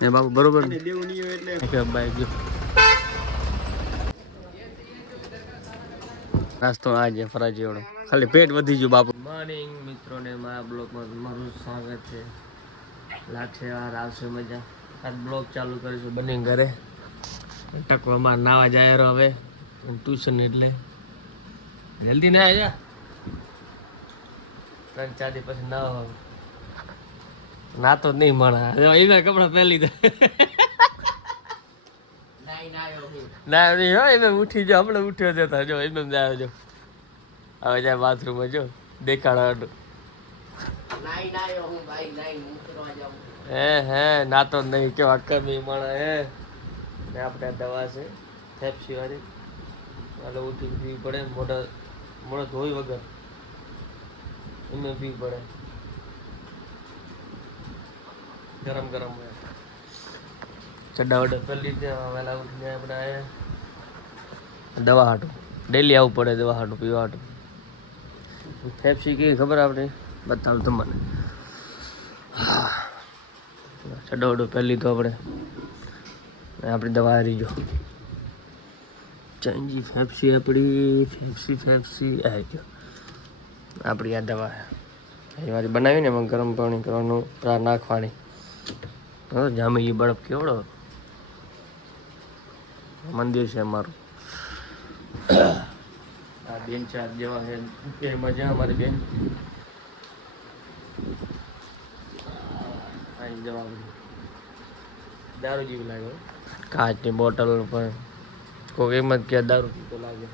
ને બાપુ બરોબર કે બાઈક જો નાસ્તો આજે ફરાજી વાળો ખાલી પેટ વધી ગયું બાપુ. મોર્નિંગ મિત્રોને મારા બ્લોગમાં તમારું સ્વાગત છે. લાગશે યાર આવશે મજા. આજ બ્લોગ ચાલુ કરીશું બની ઘરે ટકવામાં નાવા જાય હવે ટ્યુશન એટલે જલ્દી ના આવ્યા 3-4 દી પછી ના ના તો નહીં મળે એના કપડા પહેલી દે ના નહીં હોય એમ ઉઠી જાઓ હમણાં ઉઠ્યો જતા જો એમ જાય જો હવે જાય બાથરૂમમાં જો દેખાડવાનું હે ના તો નહીં કેવા કમી મળે હે ને આપણે દવા છે ફેપ્સી વાળી એટલે ઉઠી પીવી પડે મોઢો ધોઈ વગર એમને પીવી પડે ગરમ ગરમ હોય ચડ્ડા વડે પહેલી વહેલા ઉઠીને આપણે આવ્યા દવા હાટું ડેલી આવવું પડે દવા હાટું પીવા હાટું ફેપ્સી કેવી ખબર આપણે બતાવું તમને ચડ્ડા વડો પહેલી તો આપણે આપણી દવા હારી જો ચંજી ફેપ્સી આપણી ફેપ્સી આ જો આપણી આ દવા એ વારી બનાવીને એમાં ગરમ પાણી કરવાનું નાખવાની જામી બરફ કેવડો મંદિર છે અમારું આ બેન ચાર જેવા છે એ મજા અમારી બેન અહીં જવા દારૂ જેવી લાગે કાચની બોટલ પર કોઈ એમ જ કે દારૂ પીતો લાગે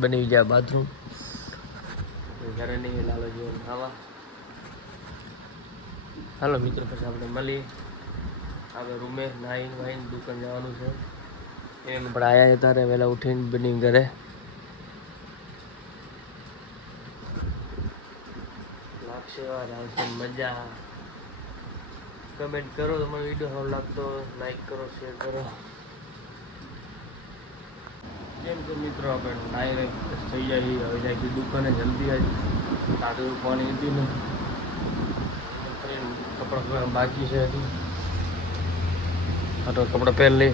બની જાય બાથરૂમ ઘરે નહીં લાલો જેવો ખાવા હાલો મિત્રો પછી આપણે મળીએ આપણે રૂમે નાહીને વાહીને દુકાન જવાનું છે એને પણ આવ્યા છે તારે વહેલા ઉઠીને બની ઘરે લાગશે વાર આવશે મજા કમેન્ટ કરો તમારો વિડીયો સારો લાગતો લાઈક કરો શેર કરો કેમ છો મિત્રો આપણે ડાયરેક્ટ થઈ જાય હવે જાય છે દુકાને જલ્દી આવી ટાટું પાણી હતી ને કપડાં બાકી છે હજી ટાટો કપડાં પહેર લે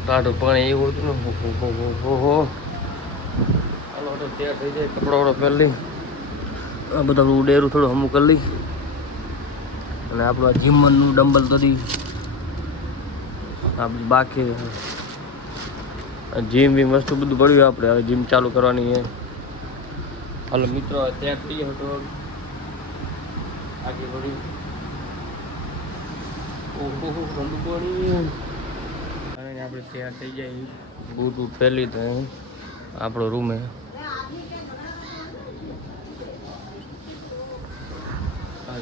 ટાટું પાણી એવું હતું ને હો હાલો તો તૈયાર થઈ જાય કપડા વડો પહેર લઈ આ બધા ઉડેરું થોડું હમું કરી લઈ અને આપણું આ જીમનું ડમ્બલ તો દી આપણી બાકી જીમ બી મસ્ત બધું પડ્યું આપણે હવે જીમ ચાલુ કરવાની છે હાલો મિત્રો ત્યાં થઈએ તો આગળ પડ્યું ઓહો ઠંડુ પાણી અને આપણે તૈયાર થઈ જાય બૂટ પહેલી તો આપણો રૂમ હે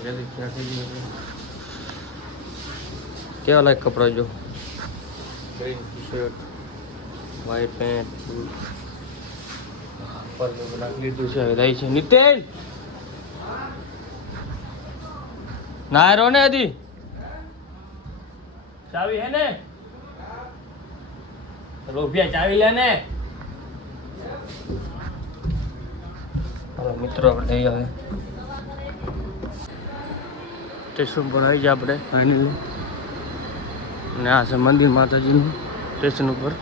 જલ્દી તૈયાર થઈ ગયું કેવા લાગે કપડાં જો green tea shirt white pant પર લીધું છે હવે જાય છે નિતેન ના રો ને હજી ચાવી હે ને રોપિયા ચાવી લે ને મિત્રો આપણે જઈ આવે સ્ટેશન પર આવી જાય આપણે ફાઇનલી અને આ છે મંદિર માતાજીનું સ્ટેશન ઉપર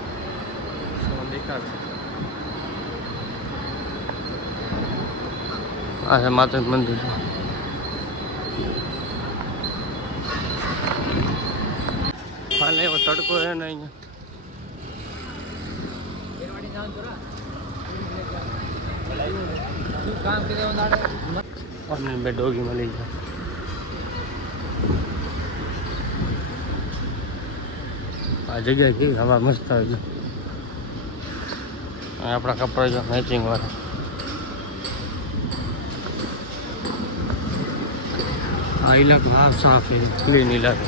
આ છે માતા મંદિર હાલે એવો તડકો છે ને અહીંયા બે ડોગી મળી જાય આ જગ્યા કેવી હવા મસ્ત આવે છે આપણા કપડા જો મેચિંગ વાળા આ ઇલાકો હાફ સાફ है क्लीन इलाका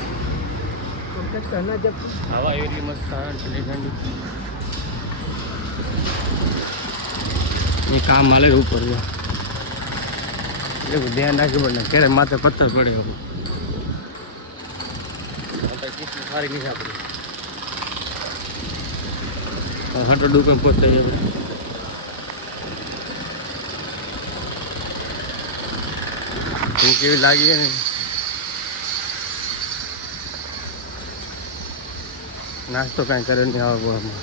हवा एवरी मस्त ठंडी ठंडी ये काम माले ऊपर जो देखो ध्यान रखिए पड़ना केरे माथे पत्थर पड़े हो किसने सारी नहीं छापड़ी हाँ तो दुकान पहुंचते हैं ભૂખ એવી લાગી છે ને, નાસ્તો કાંઈ કરે નહીં આવવામાં.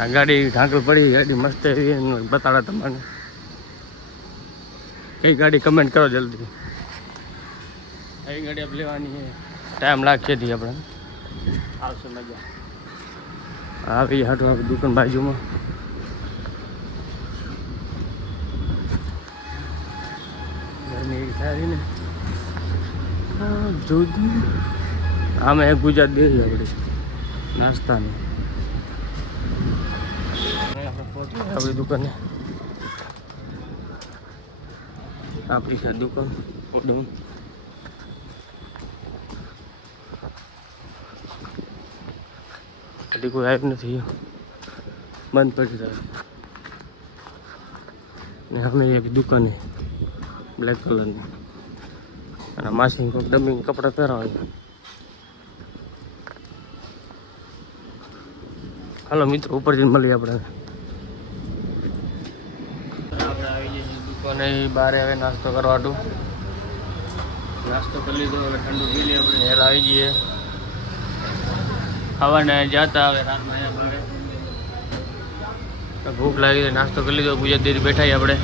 આ ગાડી ઢાંકલ પડી, ગાડી મસ્ત એવી બતાડા તમને. કઈ ગાડી કમેન્ટ કરો જલ્દી. આવી ગાડી આપણે લેવાની છે, ટાઈમ લાગશે થી આપણે આવશે મજા. આવી હાટું આપણે દુકાન બાજુમાં ગરમી એવી થાય ને. જોધી આમે એક ગુજરાત દે આપણે નાસ્તાની. આપણી દુકાને આપણી છે દુકાન ઓડમ. હજી કોઈ આવ્યું નથી, બંધ પડી જાય. ને અમે એક દુકાને બ્લેક કલરની અને માસી કોઈ ડમ્મિંગ કપડાં પહેરાવે. હાલો મિત્રો ઉપર જઈને મળીએ આપણે. આપણે આવી જઈએ દુકાને બહાર હવે નાસ્તો કરવાનું. નાસ્તો કરી લીધો, હવે ઠંડુ પી લઈએ આપણે. હેર આવી જઈએ ખાવાને જતા. હવે રાતમાં અહીંયા બહાર ભૂખ લાગી, નાસ્તો કરી લીધો. ગુજરાત ડેરી બેઠા આપણે.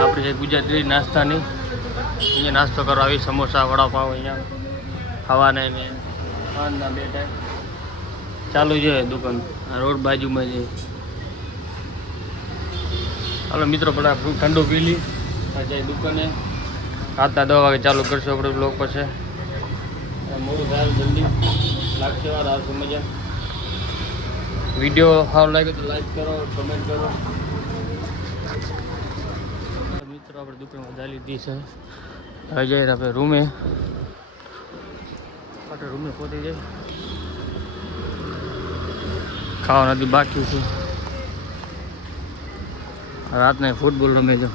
આપણે છે ગુજરાત ડેરી નાસ્તાની. અહીંયા નાસ્તો કરવા આવી. સમોસા વડાપાવ અહીંયા ખાવાને ને ખાવાના બે ટાઈમ ચાલુ છે દુકાન. આ રોડ બાજુમાં છે. હાલો મિત્રો બધા ઠંડુ પી લી જાય દુકાને. રાતના 10 વાગે ચાલુ કરશું આપણે બ્લોગ. પછી મોડું થાય જલ્દી લાગશે, વાર આવશે મજા. વિડીયો સારો લાગે તો લાઈક કરો, કમેન્ટ કરો. મિત્રો આપણે દુકાનમાં જા લીધી છે. હવે જઈએ આપણે રૂમે. આપણે રૂમે પહોંચી જાય. ખાવા નથી બાકી છે. રાતને ફૂટબોલ રમે છે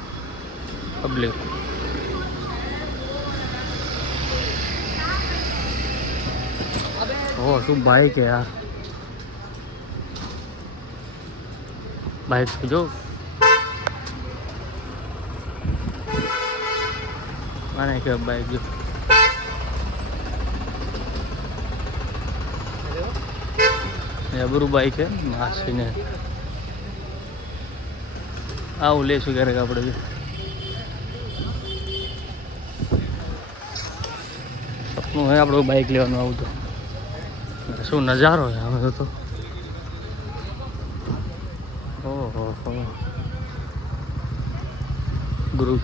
પબ્લિક. ओ શું બાઈક है यार, बाइक से जो मैंने क्या बाइक जो બરું બાઈક હે માસીને. આવું લેશું ક્યારેક આપણે. સપનું હોય આપણું બાઈક લેવાનું. આવું તો શું નજારો છે અમે તો. ઓહો ગ્રુપ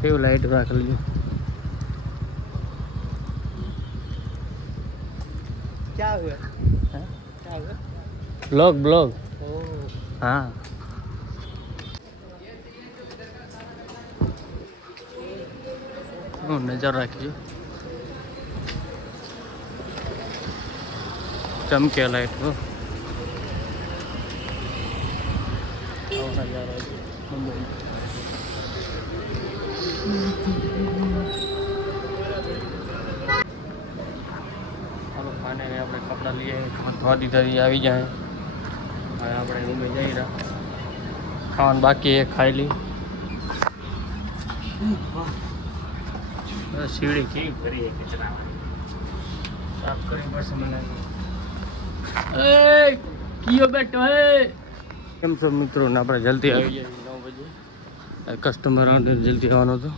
કેવું લાઈટ રાખેલી. क्या हुआ? क्या हुआ? ब्लॉग हाँ. नजर રાખજો. ચમકે લાઈટ તો નજારો છે. આપણે કપડાં લઈએ, ધોવા દીધા આવી જાય. હવે આપણે રૂમે જઈ રહ્યા. ખાવાનું બાકી એ ખાઈ લઈ. સીડી કેવી કરી કચરા સાફ કરી પડશે મને. કયો બેઠો હે કેમ છો મિત્રો? ને આપણે જલ્દી આવી જાય 9 બજે. કસ્ટમર જલ્દી આવવાનો હતો.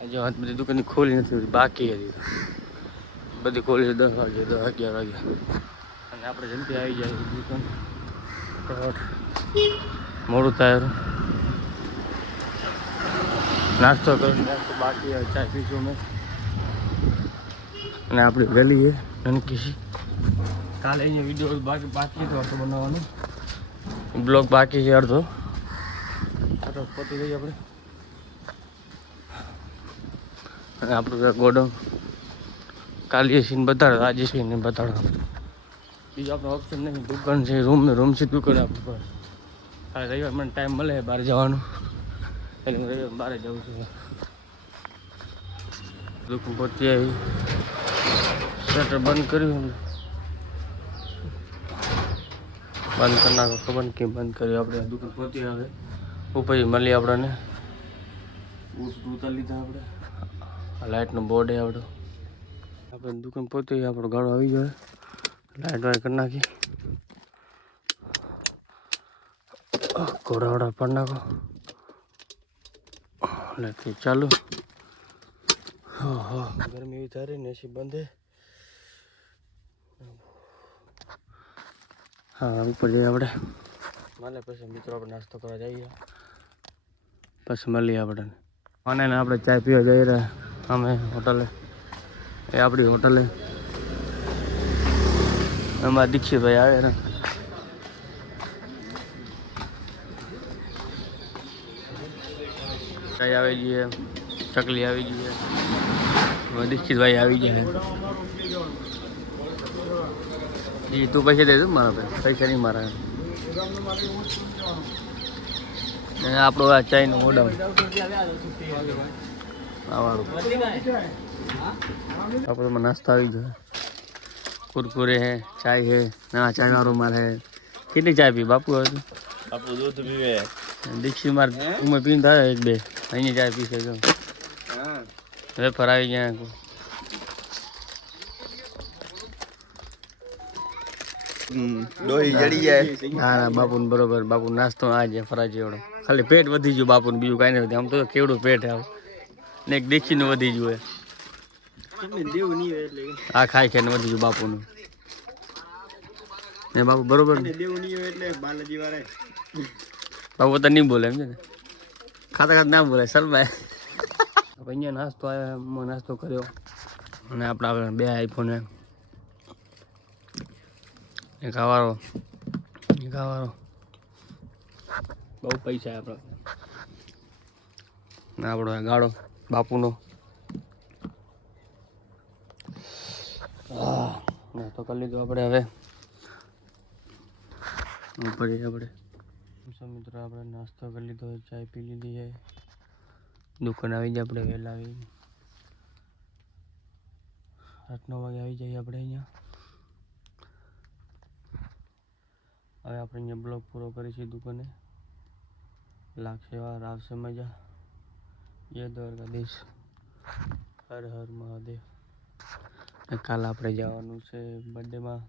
આજે વાત બધી દુકાન ખોલી નથી, બાકી હતી. બધી ખોલી 10 વાગે 11 વાગે. અને આપણે જલ્દી આવી જાય દુકાન. મોડું થાય. નાસ્તો કરી, નાસ્તો બાકી ચા પીશું મેં. અને આપણી ગલી છે નનકી. કાલે અહીંયા વિડીયો બાકી હતો આપણે બનાવવાનો. બ્લોગ બાકી છે અડધો. પતી ગઈ આપણે. અને આપણું ગોડાઉન કાલે સીન બતાડો, આજે સીન બતાડો. બીજું આપણે ઓપ્શન નહીં. દુકાન છે, રૂમ છે દુકાન આપણે પર. કાલે રવિવાર મને ટાઈમ મળે બહાર જવાનું, એટલે હું રવિવાર બહાર જાઉં છું. દુકાન પહોંચી આવી, શટર બંધ કર્યું. બંધ કરી નાખો. ખબર ને કેમ બંધ કર્યું. આપણે દુકાન પહોંચી આવે ઉપર મળીએ આપણને. ઉતારી લીધા આપણે. લાઇટનો બોર્ડ એ આપણો. આપણે દુકાન પહોંચી આપણો ગાડો આવી ગયો. લાઇટ વાઇટ કરી નાખી. ઘોડા પડ નાખો. એટલે ચાલુ. ગરમી એવી થાય ને એસી બંધ. હા ઉપર જઈએ આપણે. માલે પછી મિત્રો આપણે નાસ્તો કરવા જઈએ. પછી મળીએ આપણે. અને આપણે ચાય પીવા જઈ રહ્યા અમે હોટલે. એ આપણી હોટલે એમાં દીક્ષિતભાઈ આવે ને. ચાય આવી જઈએ, ચકલી આવી જઈએ, દીક્ષિતભાઈ આવી જાય. એ તું પૈસા દે તું મારા ભાઈ, પૈસા નહીં મારા. આપણો આ ચાયનો ઓર્ડર આપણો નાસ્તો આવી ગયો. कुरकुरे है, चाय है ना, चाय मारो मार है. कितनी चाय पी बापू? बापू दूध पीवे. दीक्षित मार उम्र पीन था एक बे અહીં ચાય પી શકે. હવે ફરાવી ગયા. દોહી જડી જાય. હા બાપુ બરોબર. બાપુ નાસ્તો આ જાય ફરાજી એવડો. ખાલી પેટ વધી ગયું બાપુ ને, બીજું કાંઈ નથી. આમ તો કેવડું પેટ આવ ને એક દીક્ષિતનું વધી ગયું. આ ખાઈ ખાઈને વધી ગયું બાપુનું. ને બાપુ બરોબર ને બાપુ તો નહીં બોલે એમ છે ને. ખાતા ખાતા ના બોલે સરભાઈ. અહીંયા નાસ્તો આવ્યો, નાસ્તો કર્યો. અને આપણા બે આઈફોન એક ખાવાનો બહુ પૈસા આપણે. આપણો ગાડો બાપુનો. નાસ્તો કરી લીધો આપણે. હવે ઉપર આપણે મિત્રો આપણે નાસ્તો કરી લીધો, ચાય પી લીધી છે. દુકાન આવી જાય આપણે વહેલા આવી 8-9 વાગે આવી જઈએ આપણે અહીંયા. હવે આપણે અહીંયા બ્લોગ પૂરો કરીશું દુકાને. લાગશે વાર, આવશે મજા. જય દ્વારકાધીશ, હર હર મહાદેવ. કાલે આપણે જવાનું છે બર્થડેમાં.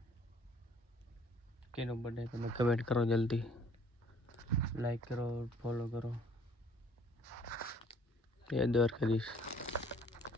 કેનો બર્થડે તમે કમેન્ટ કરો જલ્દી. લાઈક કરો, ફોલો કરો. જય દ્વારકાધીશ.